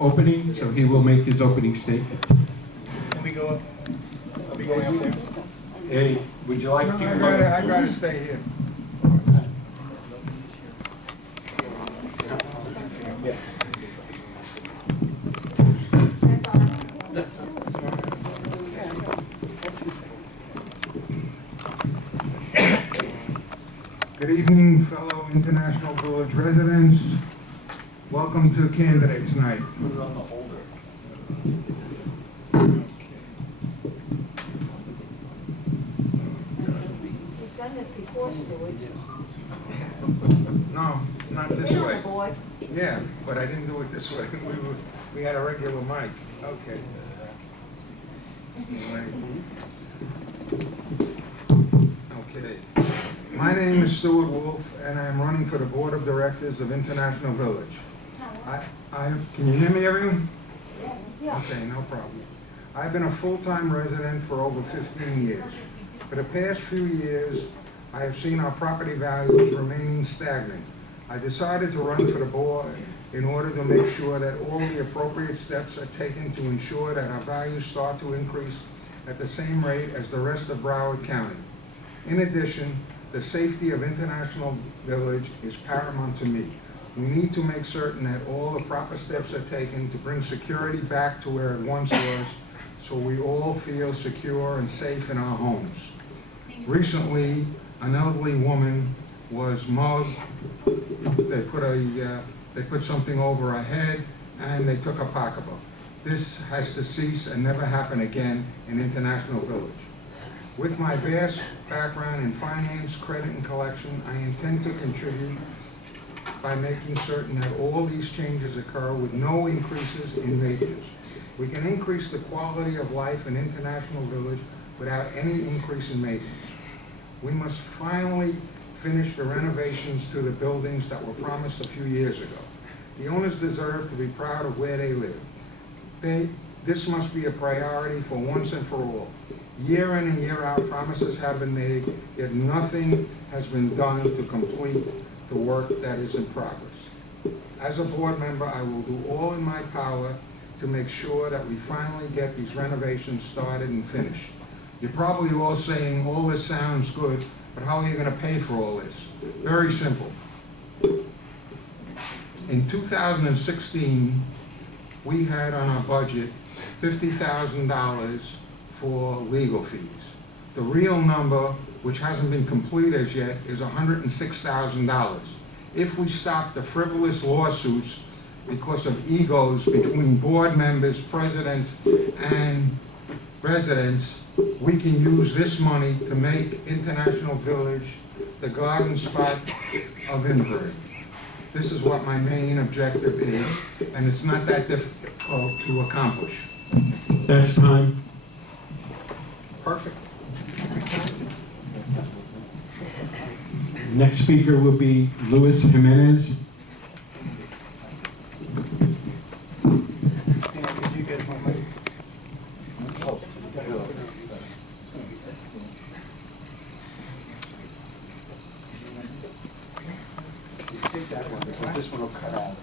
opening, so he will make his opening statement. Can we go up? Are we going up there? Hey, would you like No, to? I'd rather stay here. Good evening, fellow International Village residents. Welcome to Candidates Night. We've done this before, Stuart. No, not this Get on way. the board. Yeah, but I didn't do it this way. We had a regular mic. Okay. Okay. My name is Stuart Wolf, and I'm running for the Board of Directors of International Village. Can you hear me, everyone? Yes, yeah. Okay, no problem. I've been a full-time resident for over 15 years. For the past few years, I have seen our property values remaining stagnant. I decided to run for the board in order to make sure that all the appropriate steps are taken to ensure that our values start to increase at the same rate as the rest of Broward County. In addition, the safety of International Village is paramount to me. We need to make certain that all the proper steps are taken to bring security back to where it once was, so we all feel secure and safe in our homes. Recently, an elderly woman was mugged. They put something over her head, and they took her pocketbook. This has to cease and never happen again in International Village. With my vast background in finance, credit, and collection, I intend to contribute by making certain that all these changes occur with no increases in wages. We can increase the quality of life in International Village without any increase in maintenance. We must finally finish the renovations to the buildings that were promised a few years ago. The owners deserve to be proud of where they live. This must be a priority for once and for all. Year in and year out, promises have been made, yet nothing has been done to complete the work that is in progress. As a board member, I will do all in my power to make sure that we finally get these renovations started and finished. You're probably all saying, all this sounds good, but how are you going to pay for all this? Very simple. In 2016, we had on our budget $50,000 for legal fees. The real number, which hasn't been complete as yet, is $106,000. If we stop the frivolous lawsuits because of egos between board members, presidents, and residents, we can use this money to make International Village the garden spot of Inverd. This is what my main objective is, and it's not that difficult to accomplish. That's time. Perfect. Next speaker will be Luis Jimenez. Could you get my mic? Take that one, because this one will cut out.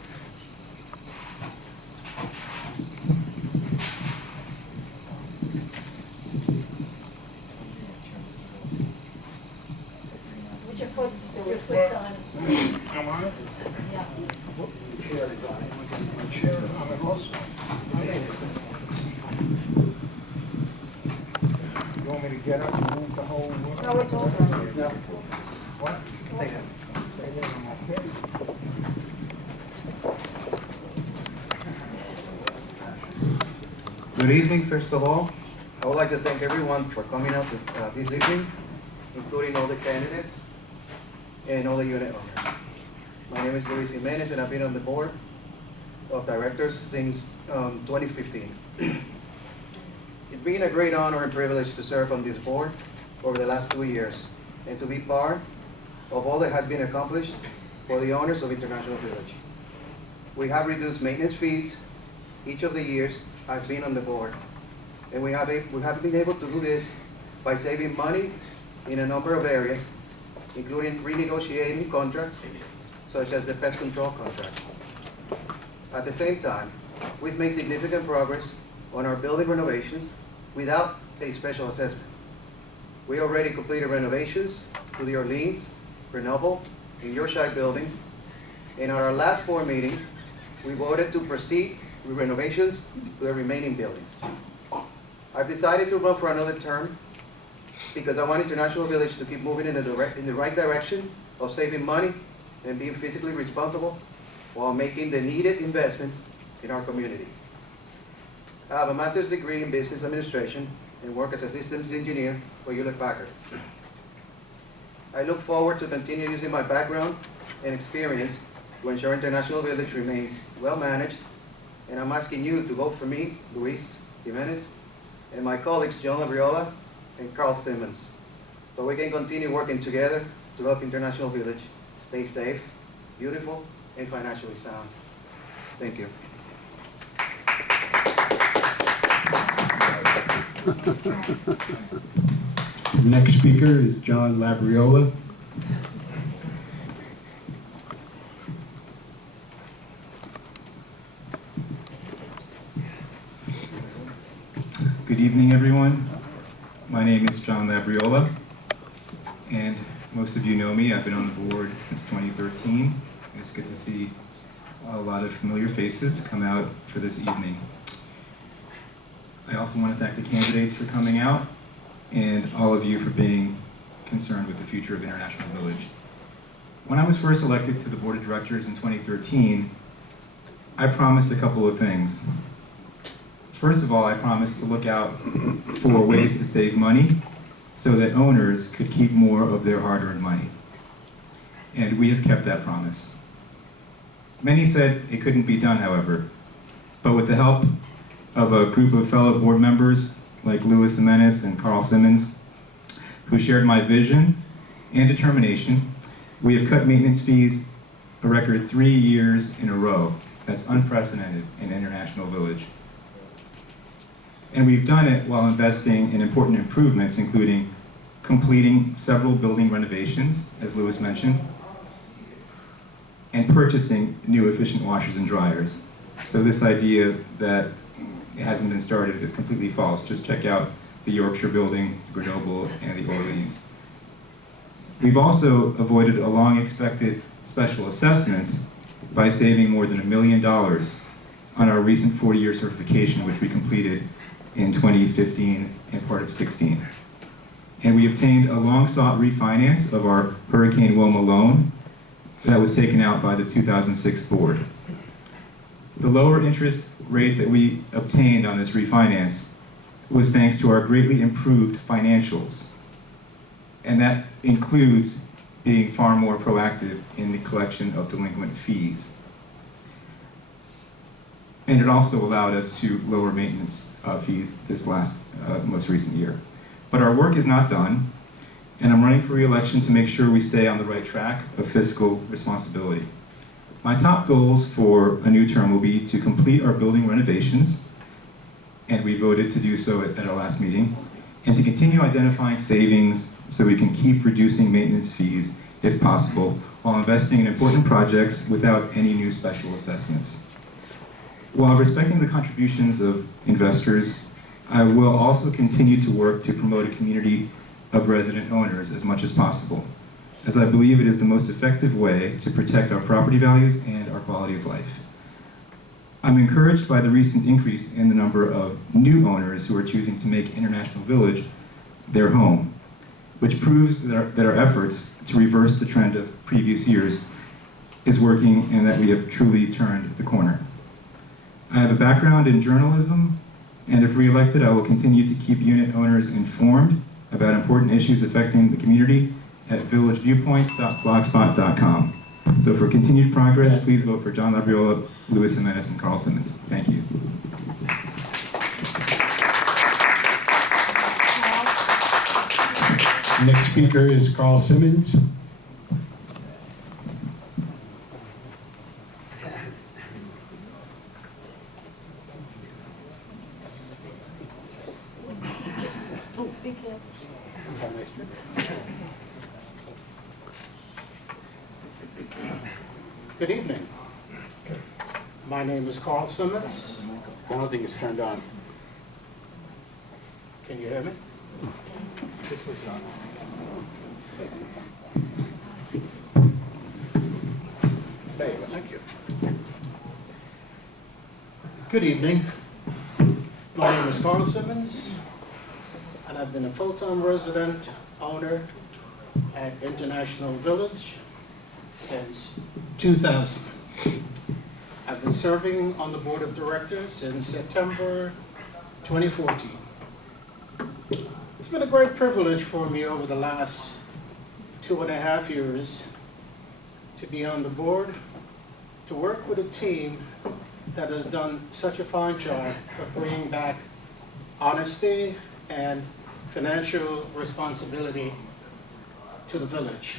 Put your foot, Stuart, your foot's on it. I'm on it? Yeah. Chair is on it. My chair on it also. You want me to get up and move the whole? No, it's over. No. What? Stay there. Stay there, I'm okay. Good evening, first of all. I would like to thank everyone for coming out this evening, including all the candidates and all the unit owners. My name is Luis Jimenez, and I've been on the board of directors since 2015. It's been a great honor and privilege to serve on this board over the last 2 years and to be part of all that has been accomplished for the owners of International Village. We have reduced maintenance fees each of the years I've been on the board, and we have been able to do this by saving money in a number of areas, including renegotiating contracts, such as the pest control contract. At the same time, we've made significant progress on our building renovations without a special assessment. We already completed renovations to the Orleans, Grenoble, and Yorkshire buildings, and at our last board meeting, we voted to proceed with renovations to the remaining buildings. I've decided to run for another term because I want International Village to keep moving in the right direction of saving money and being physically responsible while making the needed investments in our community. I have a master's degree in business administration and work as a systems engineer for Hewlett-Packard. I look forward to continue using my background and experience to ensure International Village remains well-managed, and I'm asking you to vote for me, Luis Jimenez, and my colleagues John Labriola and Carl Simmons, so we can continue working together to help International Village stay safe, beautiful, and financially sound. Thank you. Next speaker is John Labriola. Good evening, everyone. My name is John Labriola, and most of you know me. I've been on the board since 2013. It's good to see a lot of familiar faces come out for this evening. I also want to thank the candidates for coming out and all of you for being concerned with the future of International Village. When I was first elected to the board of directors in 2013, I promised a couple of things. First of all, I promised to look out for ways to save money so that owners could keep more of their hard-earned money. And we have kept that promise. Many said it couldn't be done, however, but with the help of a group of fellow board members like Luis Jimenez and Carl Simmons, who shared my vision and determination, we have cut maintenance fees a record 3 years in a row. That's unprecedented in International Village. And we've done it while investing in important improvements, including completing several building renovations, as Luis mentioned, and purchasing new efficient washers and dryers. So this idea that it hasn't been started is completely false. Just check out the Yorkshire building, Grenoble, and the Orleans. We've also avoided a long-expected special assessment by saving more than $1 million on our recent 40-year certification, which we completed in 2015 and part of 16. And we obtained a long-sought refinance of our Hurricane Wilma loan that was taken out by the 2006 board. The lower interest rate that we obtained on this refinance was thanks to our greatly improved financials. And that includes being far more proactive in the collection of delinquent fees. And it also allowed us to lower maintenance fees this most recent year. But our work is not done, and I'm running for re-election to make sure we stay on the right track of fiscal responsibility. My top goals for a new term will be to complete our building renovations, and we voted to do so at our last meeting, and to continue identifying savings so we can keep reducing maintenance fees if possible, while investing in important projects without any new special assessments. While respecting the contributions of investors, I will also continue to work to promote a community of resident owners as much as possible, as I believe it is the most effective way to protect our property values and our quality of life. I'm encouraged by the recent increase in the number of new owners who are choosing to make International Village their home, which proves that our efforts to reverse the trend of previous years is working and that we have truly turned the corner. I have a background in journalism, and if re-elected, I will continue to keep unit owners informed about important issues affecting the community at villageviewpoints.blogspot.com. So for continued progress, please vote for John Labriola, Luis Jimenez, and Carl Simmons. Thank you. Next speaker is Carl Simmons. Oh, be careful. Good evening. My name is Carl Simmons. I don't think it's turned on. Can you hear me? This was not. There you go. Thank you. Good evening. My name is Carl Simmons, and I've been a full-time resident owner at International Village since 2000. I've been serving on the board of directors since September 2014. It's been a great privilege for me over the last 2.5 years to be on the board, to work with a team that has done such a fine job of bringing back honesty and financial responsibility to the village.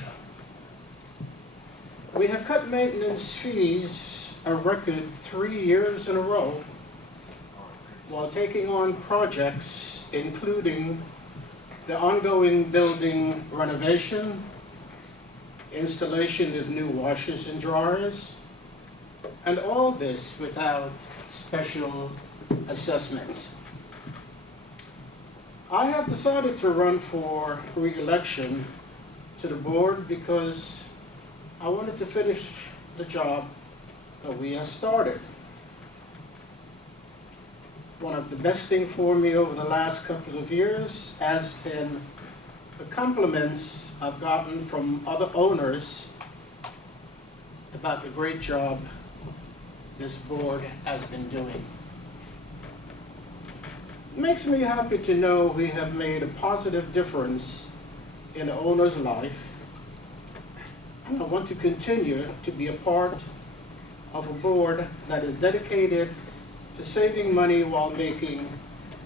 We have cut maintenance fees a record 3 years in a row while taking on projects including the ongoing building renovation, installation of new washers and dryers, and all this without special assessments. I have decided to run for re-election to the board because I wanted to finish the job that we have started. One of the best things for me over the last couple of years has been the compliments I've gotten from other owners about the great job this board has been doing. It makes me happy to know we have made a positive difference in the owner's life, and I want to continue to be a part of a board that is dedicated to saving money while making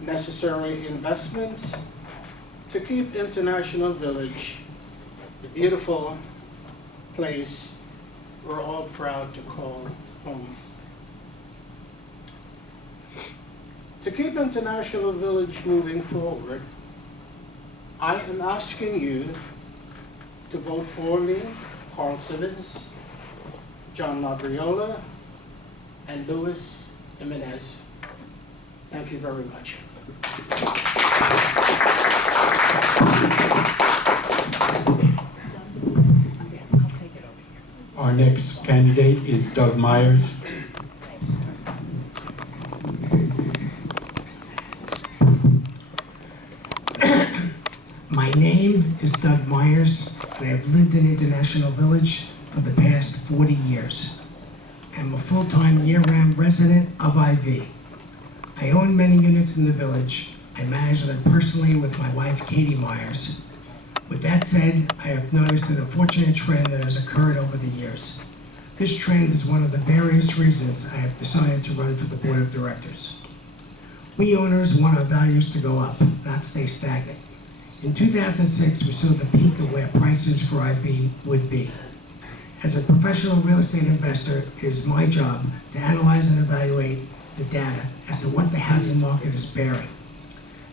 necessary investments to keep International Village the beautiful place we're all proud to call home. To keep International Village moving forward, I am asking you to vote for me, Carl Simmons, John Labriola, and Luis Jimenez. Thank you very much. Our next candidate is Doug Myers. My name is Doug Myers, and I have lived in International Village for the past 40 years. I'm a full-time year-round resident of IV. I own many units in the village. I manage them personally with my wife, Katie Myers. With that said, I have noticed an unfortunate trend that has occurred over the years. This trend is one of the various reasons I have decided to run for the board of directors. We owners want our values to go up, not stay stagnant. In 2006, we saw the peak of where prices for IV would be. As a professional real estate investor, it is my job to analyze and evaluate the data as to what the housing market is bearing.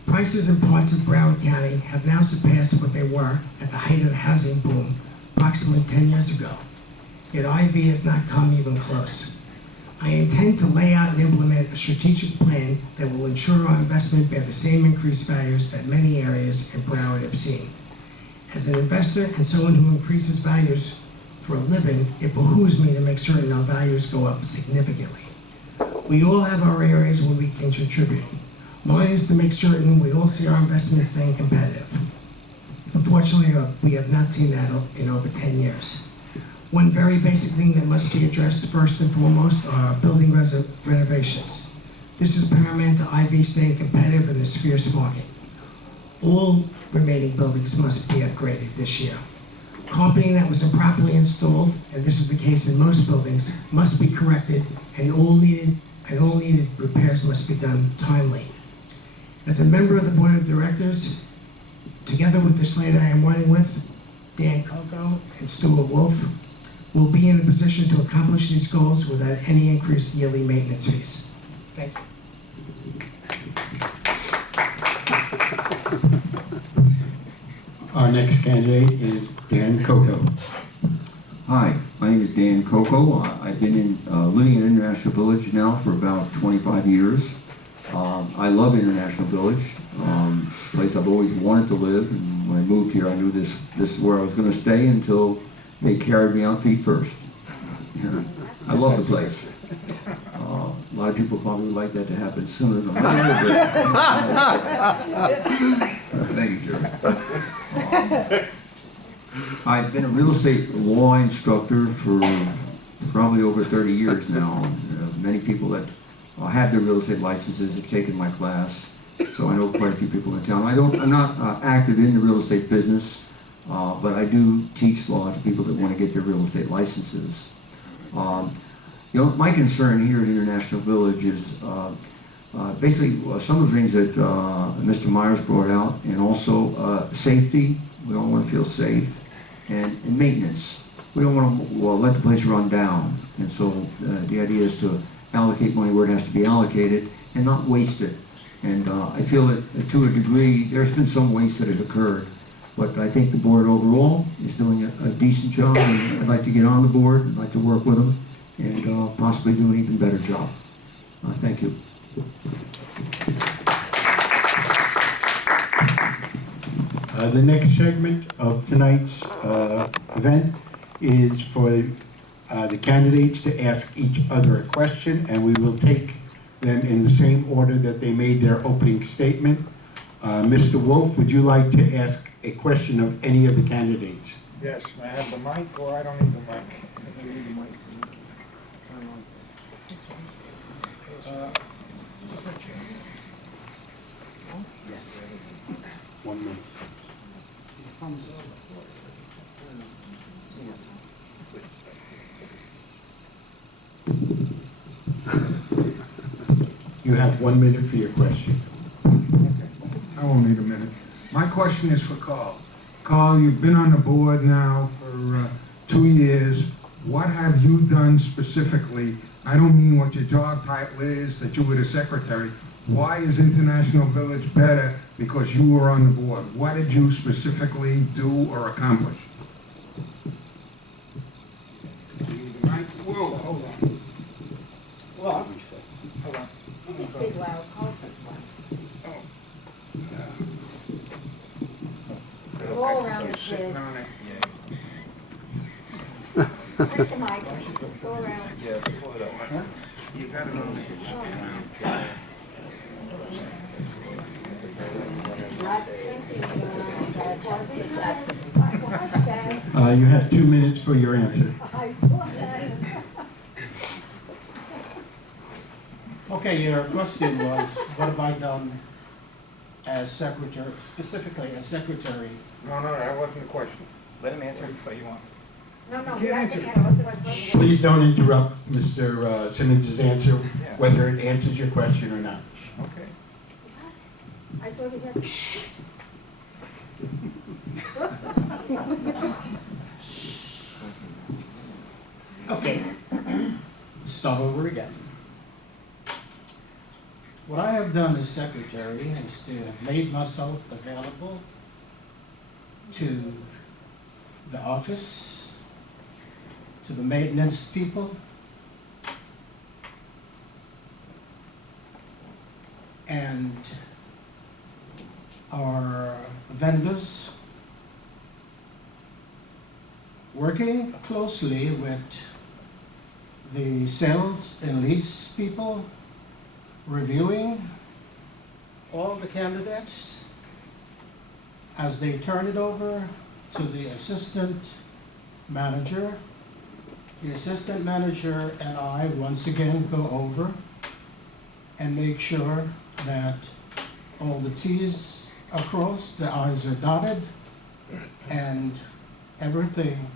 Prices in parts of Broward County have now surpassed what they were at the height of the housing boom approximately 10 years ago. Yet IV has not come even close. I intend to lay out and implement a strategic plan that will ensure our investment bear the same increased values that many areas in Broward have seen. As an investor and someone who increases values for a living, it behooves me to make certain our values go up significantly. We all have our areas where we can contribute. Mine is to make certain we all see our investments staying competitive. Unfortunately, we have not seen that in over 10 years. One very basic thing that must be addressed first and foremost are building renovations. This is paramount to IV staying competitive in this fierce market. All remaining buildings must be upgraded this year. Carpeting that was improperly installed, and this is the case in most buildings, must be corrected, and all needed repairs must be done timely. As a member of the board of directors, together with the slate I am running with, Dan Coco and Stuart Wolf, will be in a position to accomplish these goals without any increased yearly maintenance fees. Thank you. Our next candidate is Dan Coco. Hi, my name is Dan Coco. I I've been living in International Village now for about 25 years. I love International Village, place I've always wanted to live, and when I moved here I knew this is where I was going to stay until they carried me out feet first. Yeah, I love the place. A lot of people probably would like that to happen sooner than later. Thank you, Jerry. I've been a real estate law instructor for probably over 30 years now. Many people that have their real estate licenses have taken my class, so I know quite a few people in town. I'm not active in the real estate business, but I do teach law to people that want to get their real estate licenses. My concern here at International Village is basically some of the things that Mr. Myers brought out, and also safety. We all want to feel safe, and maintenance. We don't want to let the place run down, and so the idea is to allocate money where it has to be allocated and not waste it. And I feel that to a degree there's been some waste that has occurred, but I think the board overall is doing a decent job, and I'd like to get on the board, I'd like to work with them, and possibly do an even better job. Thank you. The next segment of tonight's event is for the candidates to ask each other a question, and we will take them in the same order that they made their opening statement. Mr. Wolf, would you like to ask a question of any of the candidates? Yes, may I have the mic, or I don't need the mic? I need the mic. 1 minute. You have 1 minute for your question. I won't need a minute. My question is for Carl. Carl, you've been on the board now for 2 years. What have you done specifically? I don't mean what your job title is, that you were the secretary. Why is International Village better because you were on the board? What did you specifically do or accomplish? Whoa, hold on. Hold on. Hold on. You can speak loud, Carl speaks loud. It's all around the Sitting place. on it. Take the mic, go around. Yeah, pull it up. You gotta know. Not thinking, that You have 2 minutes for your answer. I saw that. Okay, your question was, what have I done as secretary, specifically as secretary? No, that wasn't the question. Let him answer what he wants. No, Can't you have answer. to answer my question. Please don't interrupt Mr. Simmons' answer, whether it answers your question or not. Okay. I thought he had. Okay, start over again. What I have done as secretary is to have made myself available to the office, to the maintenance people, and our vendors, working closely with the sales and lease people, reviewing all the candidates as they turn it over to the assistant manager. The assistant manager and I once again go over and make sure that all the T's are crossed, the I's are dotted, and everything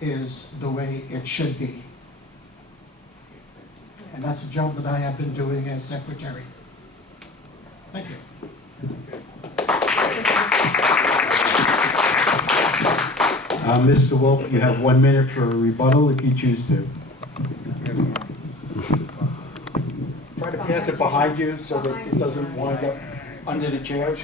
is the way it should be. And that's the job that I have been doing as secretary. Thank you. Mr. Wolf, you have 1 minute for a rebuttal if you choose to. Try to pass it behind you so that it doesn't wind up under the chairs.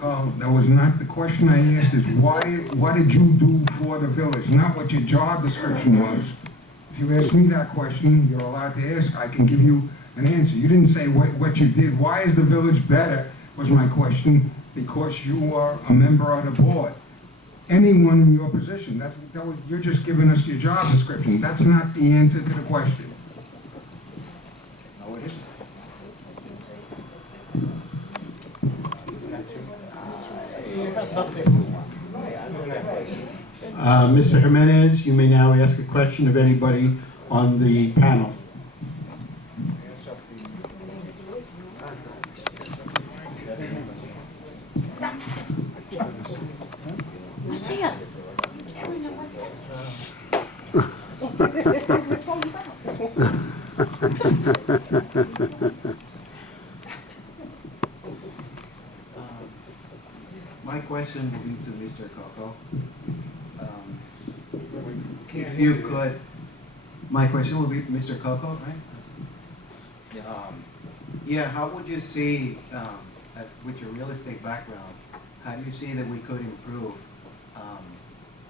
Carl, that was not, the question I asked is why, what did you do for the village, not what your job description was. If you ask me that question, you're allowed to ask, I can give you an answer. You didn't say what you did. Why is the village better, was my question, because you are a member of the board. Anyone in your position, you're just giving us your job description. That's not the answer to the question. No, it isn't. Mr. Jimenez, you may now ask a question of anybody on the panel. Marcia. My question will be to Mr. Coco. If you could, my question will be to Mr. Coco, right? Yeah, how would you see, as with your real estate background, how do you see that we could improve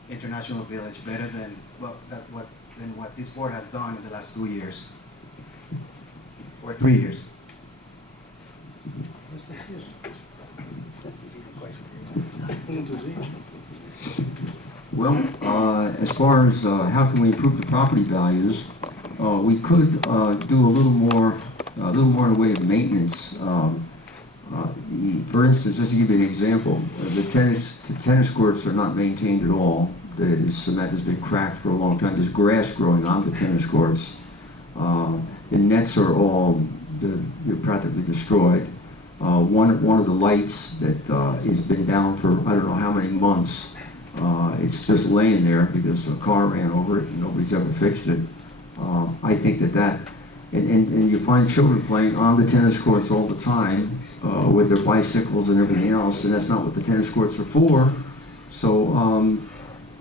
International Village better than what this board has done in the last 2 years? Or 3 years? Well, as far as how can we improve the property values, we could do a little more in the way of maintenance. For instance, just to give you an example, the tennis courts are not maintained at all. The cement has been cracked for a long time. There's grass growing on the tennis courts. The nets are all they're practically destroyed. One of the lights that has been down for I don't know how many months. It's just laying there because a car ran over it and nobody's ever fixed it. I think and you find children playing on the tennis courts all the time with their bicycles and everything else, and that's not what the tennis courts are for. So,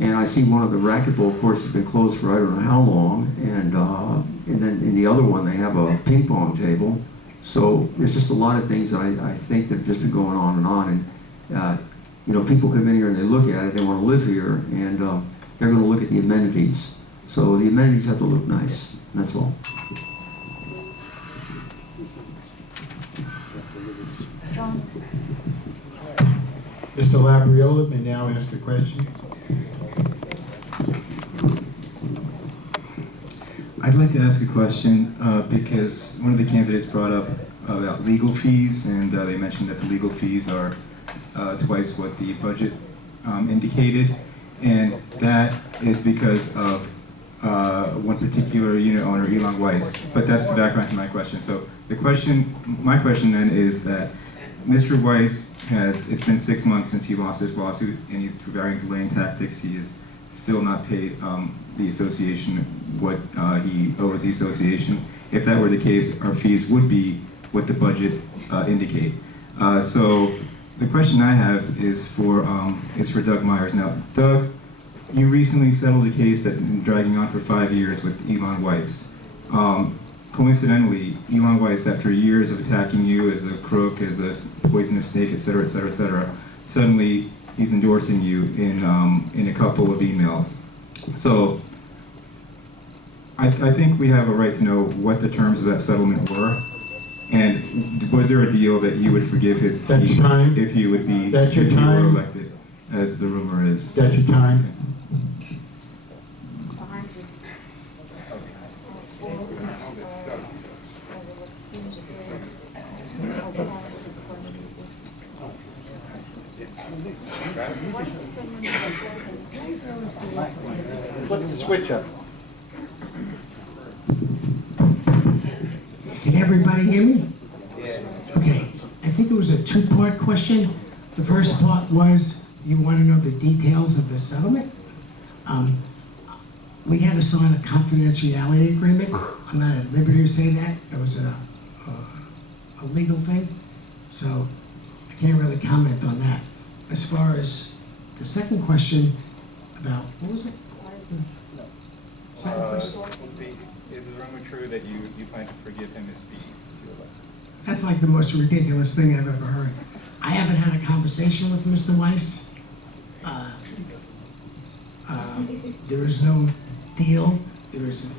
and I see one of the racquetball courts has been closed for I don't know how long, and then in the other one they have a ping pong table. So there's just a lot of things that I think that have just been going on, and you know, people come in here and they look at it, they want to live here, and they're going to look at the amenities. So the amenities have to look nice, that's all. Mr. Labriola may now ask a question. I'd like to ask a question because one of the candidates brought up about legal fees, and they mentioned that the legal fees are twice what the budget indicated, and that is because of one particular unit owner, Elon Weiss. But that's the background to my question. So my question then is that Mr. Weiss it's been 6 months since he lost this lawsuit, and he's through varying delaying tactics. He is still not paid the association what he owes the association. If that were the case, our fees would be what the budget indicate. So the question I have is for Doug Myers. Now, Doug, you recently settled a case that's been dragging on for 5 years with Elon Weiss. Coincidentally, Elon Weiss, after years of attacking you as a crook, as a poisonous snake, et cetera, suddenly he's endorsing you in a couple of emails. So I think we have a right to know what the terms of that settlement were. And was there a deal that you would forgive his That's fees time. if you would be That's your if you were time. elected, as the rumor is? That's your time. Behind you. Flip the switch up. Can everybody hear me? Okay, I think it was a two-part question. The first part was, you want to know the details of the settlement? We had to sign a confidentiality agreement. I'm not at liberty to say that. It was a legal thing, so I can't really comment on that. As far as the second question about, what was it? Second question? Is the rumor true that you plan to forgive him his fees if you elect? That's like the most ridiculous thing I've ever heard. I haven't had a conversation with Mr. Weiss. There is no deal. There is